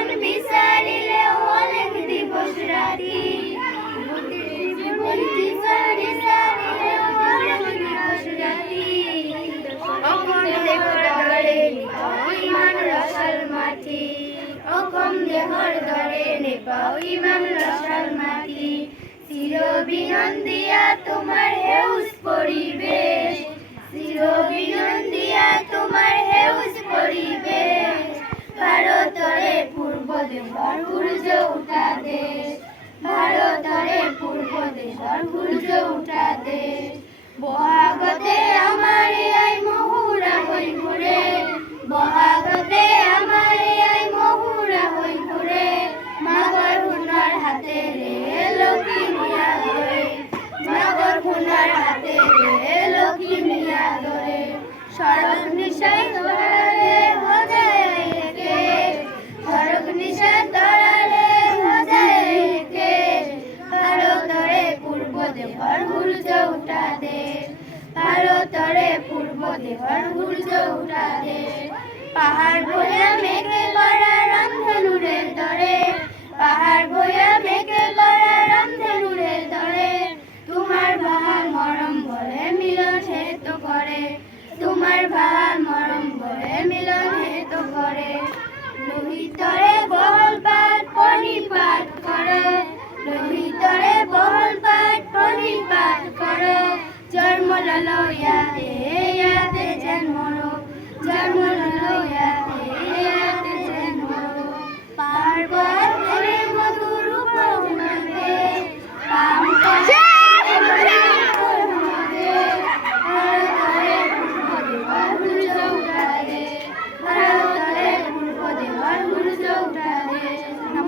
জীবন বিচারিলে অনেক দিবস রাতি জীবন বিচারিলে অনেক দিবস রাতি অকম দেহর দরে নিপাও ইমান রসাল মাটি অকম দেহর দরে নিপাও ইমান রসাল মাটি চির বিনন্দিয়া তোমার হেউজ পরিবেশ চির বিনন্দিয়া তোমার হেউজ পরিবেশ ভারতরে পূর্ব দেশর সূর্য উঠা দেশ ভারতরে পূর্ব দেশর সূর্য উঠা দেশ বহাগতে আমার আই মহুরা হই ঘুরে বহাগতে আমার আই মহুরা হই ঘুরে মাগর হুনার হাতে রে লক্ষ্মী মিয়া ধরে মাগর হুনার হাতে রে লক্ষ্মী মিয়া ধরে সড়ক নিশাই তোরারে হজায় কে সড়ক নিশাই তোরারে হজায় কে ভারতরে পূর্ব দেশর সূর্য উঠা দেশ ভারতরে পূর্ব দেশর সূর্য উঠা দেশ পাহাড় ভয়া মেঘে করা রংধনুরের দরে পাহাড়